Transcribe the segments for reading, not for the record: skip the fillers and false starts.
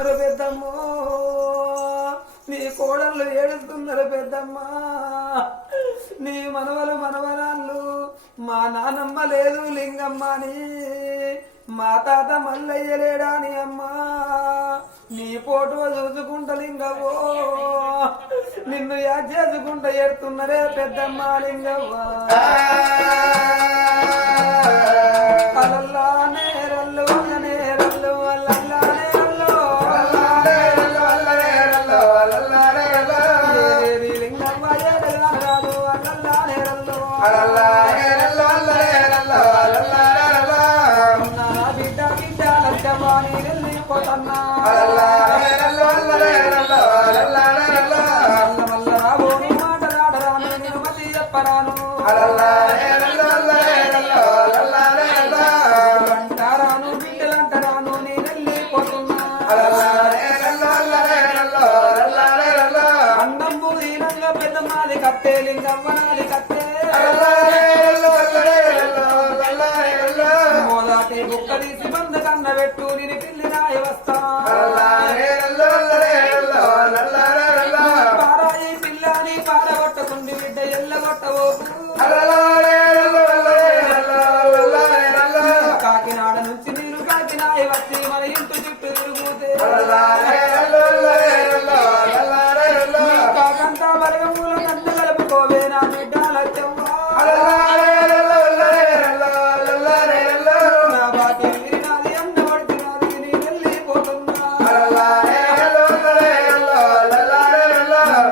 ఏడుస్తున్నారు పెద్దమ్మో, నీ కోడళ్ళు ఏడుస్తున్నారు పెద్దమ్మ, నీ మనవలు మనవరాళ్ళు మా నానమ్మ లేదు లింగమ్మ అని మా తాత మల్లయ్య లేడాని అమ్మా, నీ ఫోటో చూసుకుంటా లింగవ్వో, నిన్ను యాద్ చేసుకుంటా ఏడుతున్నారే పెద్దమ్మ లింగవ్వ. అలల్లా నేరల్లు నేరల్లు అల్లల్లా నేరల్లు ఏదేవి లింగవ్వ ఏడగా రాదు అల్లల్లా నేరల్లు నా బిడ్డ బిడ్డ లక్కమ్మా నీ వెళ్ళిపోతన్నా మల్ల రాబో నీ మాటలాడరాను నేను మతి చెప్పరాను అంటారాను బిడ్డలంటారాను నేను వెళ్ళిపోతున్నా అన్నం పూరీనంగా పెద్దమ్మాది కట్టే లింగవ్వనాది కట్టే మోదాటి బుక్క తీసి బంద కన్న పెట్టు నేను పిల్లి రాయి వస్తా పారాయి పిల్లని పారగొట్టకుండి బిడ్డ ఎల్లగొట్టవోకు కాకినాడ నుంచి మీరు కాకినాయ వచ్చి మన ఇంటి చుట్టూ తిరుగుతే కాకంతా బలగమూల కన్ను కలుపుకోవే నా బిడ్డ లచ్చవ్వా నా బాకి నాది అన్న పడుతున్నది నీ వెళ్ళిపోతున్నా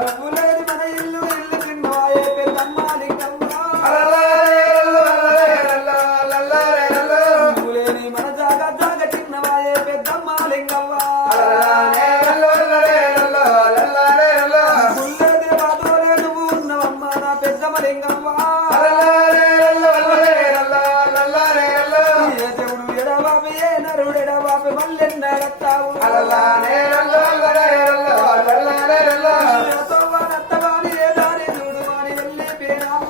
పువ్వులేని మన ఇల్లు ఇల్లు కిందవాయే పెద్దమ్మ లింగవ్వా పువ్వులేని మన జాగ జాగ చిన్నవాయే పెద్దమ్మ లింగవ్వా పుల్లెది బాధోలే నువ్వు ఉన్నవమ్మ నా పెద్దమ్మ లింగవ్వా ఏ దేవుడు ఎడబాబు ఏ నరుడు ఎడబాబు మల్లెన్నెడతావు నత్తవాని ఏ దారి చూడు వాని వెళ్ళిపోయినావు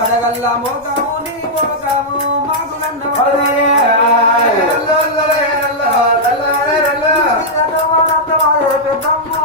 పడగల్లా మోకాము నీ మోకాము మాకు నన్నవాడే పెద్దమ్మ నత్తవాని లింగమో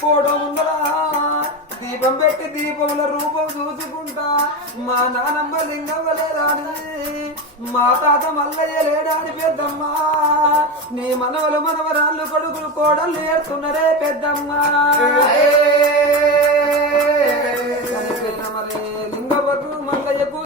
ఫోటో ముందర దీపం పెట్టి దీపముల రూపం చూసుకుంటా మా నానమ్మ లింగమ్మ లేదాని మా తాత మల్లయ్య లేడాని పెద్దమ్మ నీ మనవలు మనవరాళ్ళు కొడుకులు కోడలు ఏడుతున్నారే పెద్దమ్మ